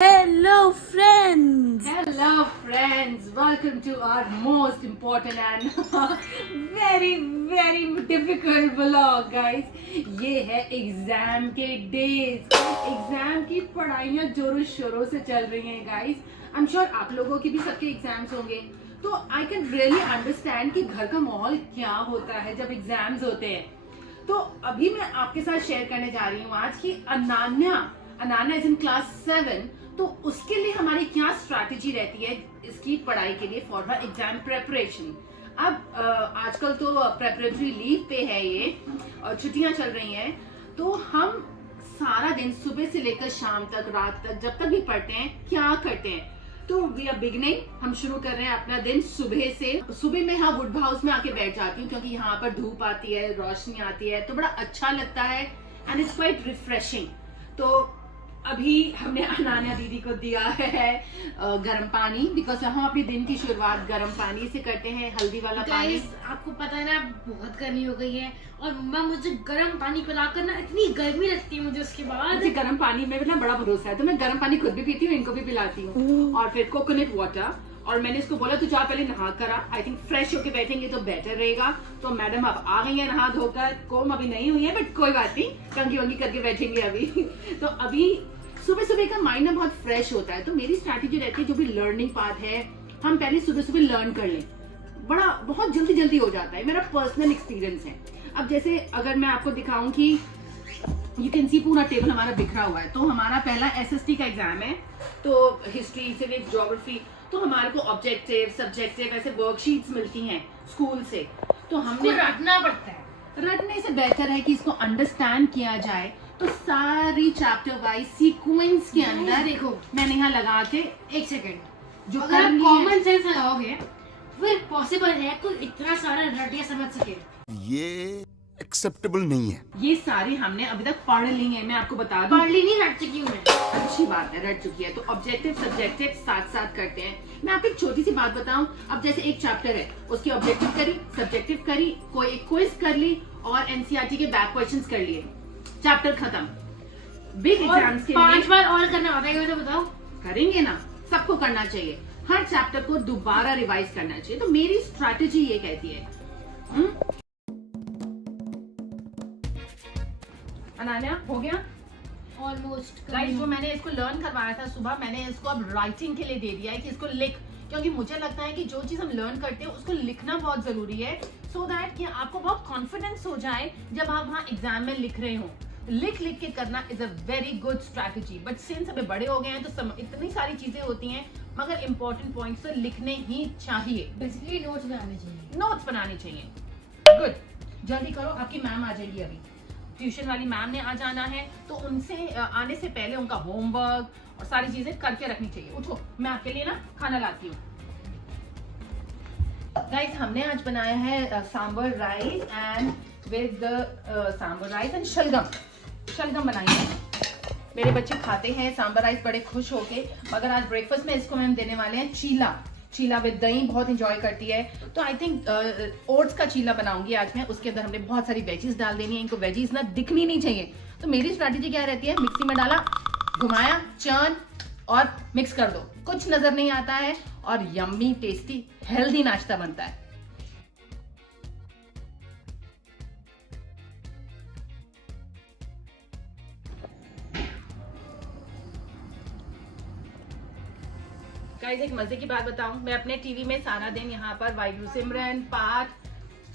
Hello friends! Hello friends, welcome to our most important and very difficult vlog guys. ये है exam के days, exam की पढ़ाइयाँ जोरों शोरों से चल रही हैं गाइस. आई एम श्योर आप लोगों की भी सबके एग्जाम्स होंगे, तो आई कैन रियली अंडरस्टैंड कि घर का माहौल क्या होता है जब एग्जाम्स होते हैं. तो अभी मैं आपके साथ शेयर करने जा रही हूँ आज की अनान्या इज इन क्लास 7. तो उसके लिए हमारी क्या स्ट्रैटेजी रहती है इसकी पढ़ाई के लिए फॉर हर एग्जाम प्रेपरेशन. अब आजकल तो प्रेपरेटरी लीव पे है ये और छुट्टियां चल रही हैं, तो हम सारा दिन सुबह से लेकर शाम तक रात तक जब तक भी पढ़ते हैं क्या करते हैं. तो वी आर बिगनिंग, हम शुरू कर रहे हैं अपना दिन सुबह से. सुबह में हाँ वुड हाउस में आके बैठ जाती हूँ क्योंकि यहाँ पर धूप आती है, रोशनी आती है, तो बड़ा अच्छा लगता है एंड इट्स क्वाइट रिफ्रेशिंग. तो अभी हमने अनान्या दीदी को दिया है गर्म पानी, बिकॉज हम अपने दिन की शुरुआत गर्म पानी से करते हैं, हल्दी वाला पानी. आपको पता है ना बहुत गर्मी हो गई है और मम्मा मुझे गर्म पानी पिलाकर ना इतनी गर्मी लगती है मुझे उसके बाद. गर्म पानी में भी ना बड़ा भरोसा है, तो मैं गर्म पानी खुद भी पीती हूँ, इनको भी पिलाती हूँ. और फिर कोकोनट वाटर. और मैंने इसको बोला तू जा पहले नहा करा, आई थिंक फ्रेश होके बैठेंगे तो बेटर रहेगा. तो मैडम अब आ गई है नहा धोकर, कोम अभी नहीं हुई है बट कोई बात नहीं, कंघी वंगी करके बैठेंगे अभी. तो अभी सुबह सुबह का माइंड ना बहुत फ्रेश होता है. तो मेरी स्ट्रैटेजी रहती है जो भी लर्निंग पार्ट है हम पहले सुबह सुबह लर्न कर लें, बड़ा बहुत जल्दी हो जाता है. मेरा पर्सनल एक्सपीरियंस है. अब जैसे अगर मैं आपको दिखाऊं कि यू कैन सी पूरा टेबल हमारा बिखरा हुआ है. तो हमारा पहला एसएसटी का एग्जाम है, तो हिस्ट्री, सिविक्स, ज्योग्राफी. तो हमारे को ऑब्जेक्टिव, सब्जेक्टिव ऐसे वर्कशीट्स मिलती हैं स्कूल से, तो हमने रटना पड़ता है. रटने से बेहतर है कि इसको अंडरस्टैंड किया जाए. तो सारी चैप्टर वाइज सीक्वेंस के अंदर देखो मैंने यहाँ लगा के एक सेकंड, जो अगर आप कॉमन सेंस लगाओगे फिर पॉसिबल है कोई इतना सारा रटिया समझ सके. ये एक्सेप्टेबल नहीं है. ये सारी हमने अभी तक पढ़ ली है. मैं आपको बता दूं, पढ़ ली नहीं, रट चुकी हूँ मैं. अच्छी बात है, रट चुकी है. तो ऑब्जेक्टिव सब्जेक्टिव साथ साथ करते हैं. मैं आपको एक छोटी सी बात बताऊं. अब जैसे एक चैप्टर है, उसकी ऑब्जेक्टिव करी, सब्जेक्टिव करी, कोई एक क्विज कर ली और एनसीईआरटी के बैक क्वेश्चंस कर लिए, चैप्टर खत्म. बिग एग्जाम्स के 5 बार और करना आता है, तो बताओ. करेंगे ना, सबको करना चाहिए. हर चैप्टर को दोबारा रिवाइज करना चाहिए. तो मेरी स्ट्रैटेजी ये कहती है. अनान्या हो गया ऑलमोस्ट गाइस. जो मैंने इसको लर्न करवाया था सुबह, मैंने इसको अब राइटिंग के लिए दे दिया है कि इसको लिख, क्योंकि मुझे लगता है कि जो चीज हम लर्न करते हैं उसको लिखना बहुत जरूरी है, सो दैट कि आपको बहुत कॉन्फिडेंस हो जाए जब आप वहाँ एग्जाम में लिख रहे हो. लिख के करना is a very good strategy. But since अभी बड़े हो गए हैं तो इतनी सारी चीजें होती हैं, मगर इंपॉर्टेंट पॉइंट्स तो लिखने ही चाहिए. बेसिकली नोट्स बनाने चाहिए. नोट्स बनाने चाहिए. गुड, जल्दी करो, आपकी मैम आ जाएगी. अभी ट्यूशन वाली मैम ने आ जाना है, तो उनसे आने से पहले उनका होमवर्क और सारी चीजें करके रखनी चाहिए. उठो, मैं आपके लिए ना खाना लाती हूँ. गाइस हमने आज बनाया है sambar rice and with sambar rice and शलगम बनाई है. मेरे बच्चे खाते हैं सांबर राइस बड़े खुश होके, मगर आज ब्रेकफास्ट में इसको हम देने वाले हैं चीला विद दही. बहुत इंजॉय करती है. तो आई थिंक ओट्स का चीला बनाऊंगी आज मैं. उसके अंदर हमने बहुत सारी वेजीज डाल देनी है. इनको वेजीज ना दिखनी नहीं चाहिए. तो मेरी स्ट्रैटेजी क्या रहती है, मिक्सी में डाला, घुमाया, चर्न और मिक्स कर दो, कुछ नजर नहीं आता है और यम्मी टेस्टी हेल्दी नाश्ता बनता है. गाइस एक मजे की बात बताऊं, मैं अपने टीवी में सारा दिन यहाँ पर वाहिगुरु सिमरन पाठ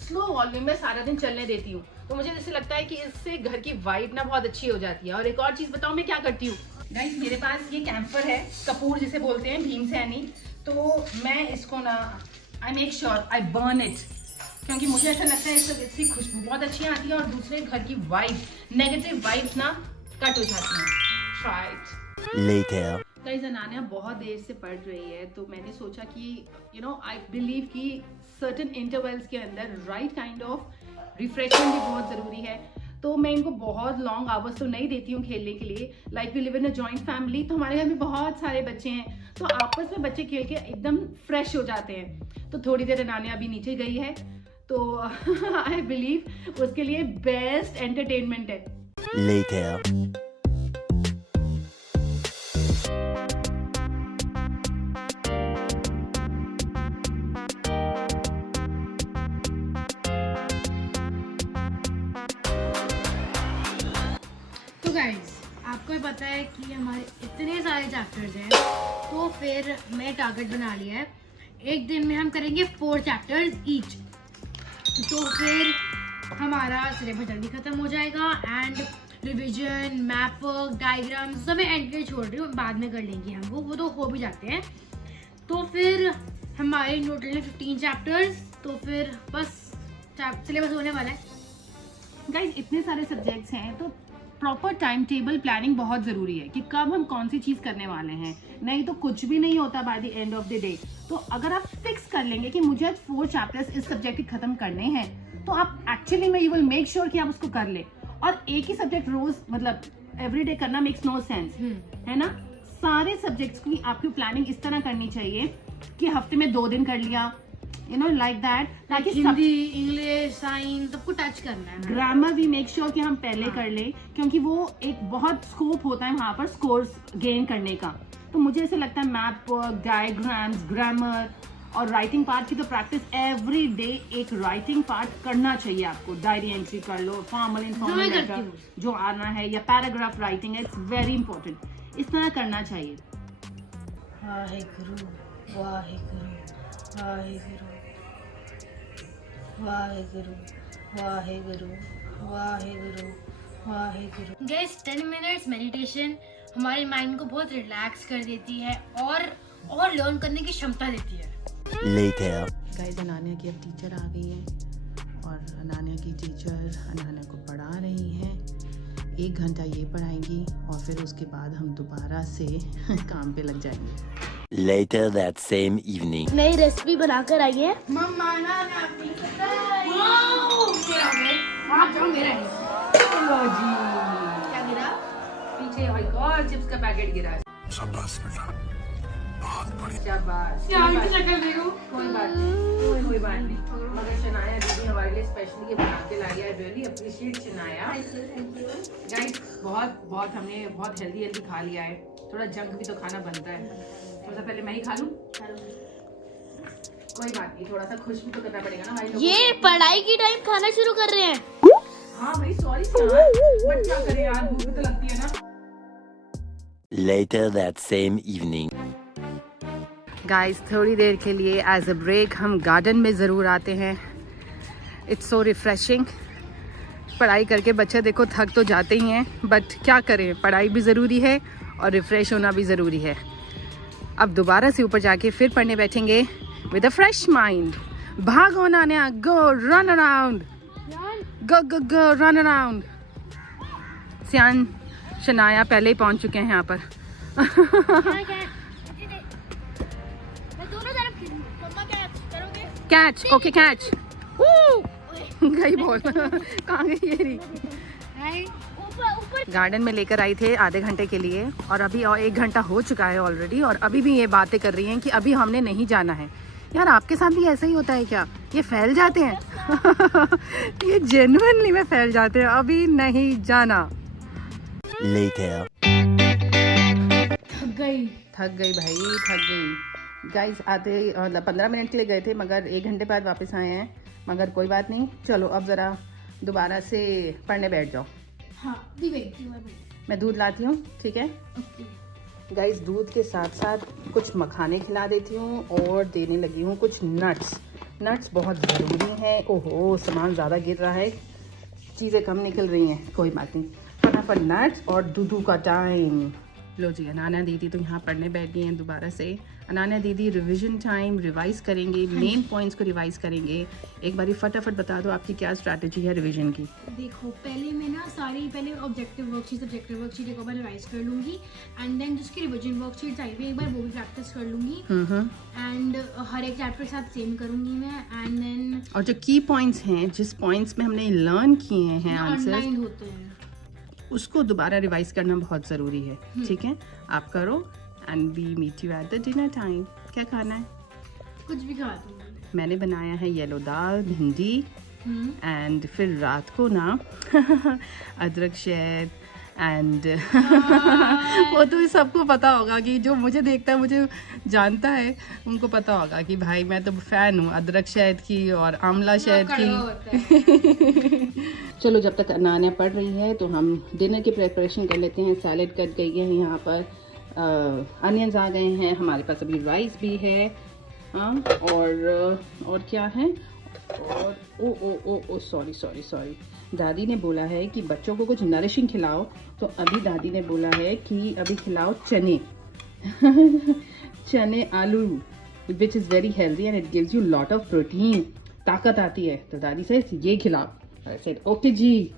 स्लो वॉल्यूम में सारा दिन चलने देती हूँ. तो मुझे जैसे लगता है कि इससे घर की वाइब ना बहुत अच्छी हो जाती है. और एक और चीज बताऊं मैं क्या करती हूँ गाइस, मेरे पास ये कैंपर है, कपूर जिसे बोलते हैं, भीमसेनी. तो मैं इसको ना I make sure I burn it, क्योंकि मुझे ऐसा लगता है इसकी खुशबू बहुत अच्छी आती है और दूसरे घर की वाइब, नेगेटिव वाइब्स ना कट हो जाती हैं. Try it. गाइस अनान्या बहुत देर से पढ़ रही है, तो मैंने सोचा कि आई बिलीव कि सर्टेन इंटरवल्स के अंदर राइट काइंड ऑफ रिफ्रेशमेंट भी बहुत जरूरी है. तो मैं इनको बहुत लॉन्ग आवर्स तो नहीं देती हूँ खेलने के लिए. Like we live in a joint family, तो हमारे घर में बहुत सारे बच्चे हैं, तो आपस में बच्चे खेल के एकदम फ्रेश हो जाते हैं. तो थोड़ी देर अनान्या अभी नीचे गई है, तो आई बिलीव उसके लिए बेस्ट एंटरटेनमेंट है. गाइस, आपको भी पता है कि हमारे इतने सारे चैप्टर्स हैं, तो फिर मैं टारगेट बना लिया है, एक दिन में हम करेंगे 4 चैप्टर्स ईच। तो फिर हमारा सिलेबस जल्दी खत्म हो जाएगा and revision, map work, diagram सब मैं एंड के छोड़ रही हूँ, बाद में कर लेंगे हम वो तो हो भी जाते हैं। तो फिर हमारे टोटल 15 चैप्टर्स, तो फिर बस सिलेबस होने वाला है। गाइज इतने सारे सब्जेक्ट्स हैं तो प्रॉपर टाइम टेबल प्लानिंग बहुत ज़रूरी है कि कब हम कौन सी चीज़ करने वाले हैं, नहीं तो कुछ भी नहीं होता by the end of the day. तो अगर आप फिक्स कर लेंगे कि मुझे आज 4 चैप्टर्स इस सब्जेक्ट के ख़त्म करने हैं, तो आप एक्चुअली में यू विल मेक श्योर कि आप उसको कर ले। और एक ही सब्जेक्ट रोज मतलब एवरीडे करना मेक्स नो सेंस, है ना। सारे सब्जेक्ट्स की आपकी प्लानिंग इस तरह करनी चाहिए कि हफ्ते में 2 दिन कर लिया, यू नो लाइक दैट, ताकि हिंदी, इंग्लिश, साइंस सबको टच करना है। ग्रामर भी मेक श्योर कि हम पहले कर ले, क्योंकि वो एक बहुत स्कोप होता है वहाँ पर स्कोर्स गेन करने का। तो मुझे ऐसे लगता है मैप वर्क, डायग्राम्स, ग्रामर और राइटिंग पार्ट की तो प्रैक्टिस एवरी डे एक राइटिंग पार्ट करना चाहिए आपको। डायरी एंट्री कर लो, फॉर्मल इनफॉर्मल लेटर जो आना है, या पैराग्राफ राइटिंग है, इट्स वेरी इंपॉर्टेंट। इस तरह करना चाहिए। Waheguru Waheguru Waheguru Waheguru Waheguru Waheguru Waheguru. Guys 10 minutes meditation हमारे माइंड को बहुत रिलैक्स कर देती है और लर्न करने की क्षमता देती है। Later. गाइस अनान्या की अब टीचर आ गई हैं और अनान्या की टीचर अनान्या को पढ़ा रही हैं। 1 घंटा ये पढ़ाएंगी और फिर उसके बाद हम दोबारा से काम पे लग जाएंगे। Later that same evening. नई रेसिपी बनाकर आई है। मम्मा ना अपनी क्या गिरा? पीछे एक और चिप्स का पैकेट गिरा है। शाबाश बेटा, बहुत बढ़िया। शाबाश। शक्ल देखो। कोई बात नहीं, कोई बात नहीं। मगर शनाया दीदी हमारे लिए स्पेशली ये बना के लाई है। Really appreciate Shanaya. गाइस बहुत हमने बहुत हेल्दी खा लिया है। थोड़ा जंक भी तो खाना बनता है। थोड़ा सा पहले मैं ही खा लूं। कोई बात नहीं, थोड़ा सा खुश भी तो करना पड़ेगा ना भाई लोगों ये पढ़ाई की टाइम खाना शुरू कर रहे हैं। को। हाँ भाई सॉरी यार, बट क्या करें यार, भूख भी तो लगती है ना। Later that same evening. Guys थोड़ी देर के लिए एज अ ब्रेक हम गार्डन में ज़रूर आते हैं। It's so refreshing. पढ़ाई करके बच्चे देखो थक तो जाते ही हैं, बट क्या करें, पढ़ाई भी ज़रूरी है और रिफ्रेश होना भी ज़रूरी है। अब दोबारा से ऊपर जाके फिर पढ़ने बैठेंगे विद अ फ्रेश माइंड। भागो नान्या, गो रन अराउंड, गो गो गो रन अराउंड। सियान शनाया पहले ही पहुंच चुके हैं यहाँ पर। मैं दोनों तरफ खेलूंगी। मम्मा कैच करोगे? Catch, okay catch. गई बॉल। कहाँ गई ये रही? ऊपर गार्डन में लेकर आई थे आधे घंटे के लिए और अभी और 1 घंटा हो चुका है ऑलरेडी, और अभी भी ये बातें कर रही हैं कि अभी हमने नहीं जाना है। यार आपके साथ भी ऐसा ही होता है क्या? ये फैल जाते हैं। ये जेन्युइनली में फैल जाते हैं, अभी नहीं जाना। Later. थक गई भाई, थक गई। गाइस आते 15 मिनट के लिए गए थे, मगर 1 घंटे बाद वापस आए हैं। मगर कोई बात नहीं, चलो अब ज़रा दोबारा से पढ़ने बैठ जाओ। हाँ दी गई। मैं दूध लाती हूँ, ठीक है गाइस। दूध के साथ साथ कुछ मखाने खिला देती हूँ और देने लगी हूँ कुछ नट्स बहुत ज़रूरी हैं। ओहो सामान ज़्यादा गिर रहा है, चीज़ें कम निकल रही हैं, कोई बात नहीं। फटाफट नट्स और दूधू का टाइम। लो जी, अनान्या दीदी तो यहाँ पढ़ने बैठ गई हैं दोबारा से। अनान्या दीदी रिवीजन टाइम रिवाइज करेंगी, मेन पॉइंट्स को रिवाइज करेंगे। एक बारी फटाफट बता दो आपकी क्या स्ट्रैटेजी है रिवीजन की। देखो पहले मैं ना पहले ऑब्जेक्टिव वर्कशीट एक बार रिवाइज कर लूंगी एंड देन जिसकी रिवीजन वर्कशीट चाहिए एक बार वो भी प्रैक्टिस कर लूंगी एंड हर एक चैप्टर के साथ सेम करूंगी मैं एंड देन। और जो की पॉइंट्स हैं, जिस पॉइंट्स में हमने लर्न किए हैं आंसर, होते हैं उसको दोबारा रिवाइज करना बहुत ज़रूरी है। ठीक है, आप करो and we meet you at the dinner time. क्या खाना है? कुछ भी खा दूंगी। मैंने बनाया है येलो दाल, भिंडी एंड फिर रात को ना अदरक शहद एंड वो तो सबको पता होगा कि जो मुझे देखता है, मुझे जानता है, उनको पता होगा कि भाई मैं तो फ़ैन हूँ अदरक शहद की और आंवला शहद की। चलो जब तक अनान्या पढ़ रही है तो हम डिनर की प्रिपरेशन कर लेते हैं। सैलेड कट गई है, यहाँ पर अनियंस आ गए हैं, हमारे पास अभी राइस भी है। हाँ, और क्या है, और ओ ओ ओ ओ सॉरी दादी ने बोला है कि बच्चों को कुछ नरिशिंग खिलाओ, तो अभी दादी ने बोला है कि अभी खिलाओ चने चने आलू, which is very healthy and it gives you lot of protein, ताकत आती है। तो दादी से ये खिलाओ। आई सेड ओके जी।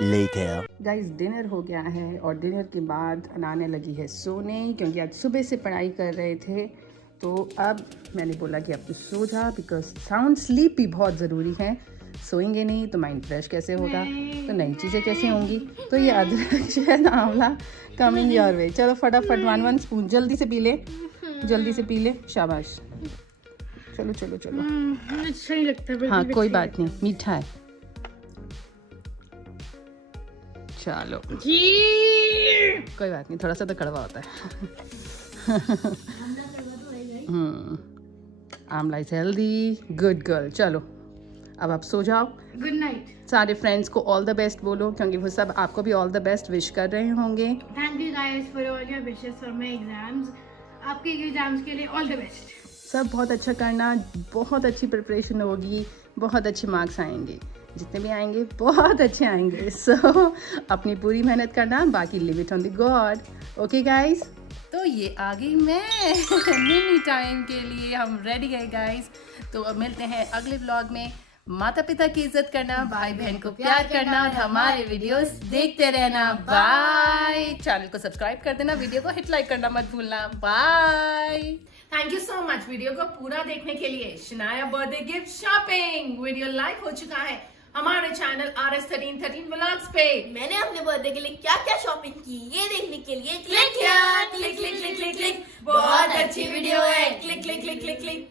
Later. गाइस डिनर हो गया है और डिनर के बाद अनाने लगी है सोने, क्योंकि आज सुबह से पढ़ाई कर रहे थे। तो अब मैंने बोला कि अब तो सो जा, बिकॉज साउंड स्लीप भी बहुत ज़रूरी है। सोएंगे नहीं तो माइंड फ्रेश कैसे होगा, तो नई चीज़ें कैसे होंगी। तो ये अदरक शहद आंवला कमिंग योर वे। चलो फटाफट 1 स्पून जल्दी से पी ले, जल्दी से पी ले, शाबाश। चलो चलो चलो। अच्छा नहीं लगता। हाँ कोई बात नहीं, मीठा है। चलो जी, कोई बात नहीं, थोड़ा सा तो कड़वा होता है। Amla is healthy, good girl. चलो अब आप सो जाओ। Good night. सारे फ्रेंड्स को ऑल द बेस्ट बोलो, क्योंकि वो सब आपको भी ऑल द बेस्ट विश कर रहे होंगे। Thank you guys for all your wishes for my exams. आपके एग्जाम्स के लिए ऑल द बेस्ट। सब बहुत अच्छा करना, बहुत अच्छी प्रिपरेशन होगी, बहुत अच्छे मार्क्स आएंगे, जितने भी आएंगे बहुत अच्छे आएंगे। सो अपनी पूरी मेहनत करना, बाकी live it on the God. Okay guys, तो ये आ गई मैं मिनी टाइम के लिए, हम रेडी है गाइस। तो अब मिलते हैं अगले व्लॉग में। माता पिता की इज्जत करना, भाई बहन को प्यार करना और हमारे वीडियोस देखते रहना। बाय। चैनल को सब्सक्राइब कर देना, वीडियो को हिट लाइक करना मत भूलना। Bye. Thank you so much video को पूरा देखने के लिए। Shanaya birthday gift shopping video live हो चुका है हमारे चैनल RS1313 व्लॉग्स पे। मैंने अपने बर्थडे के लिए क्या क्या शॉपिंग की ये देखने के लिए क्लिक किया, click click click click click. बहुत अच्छी वीडियो है, click click click click click.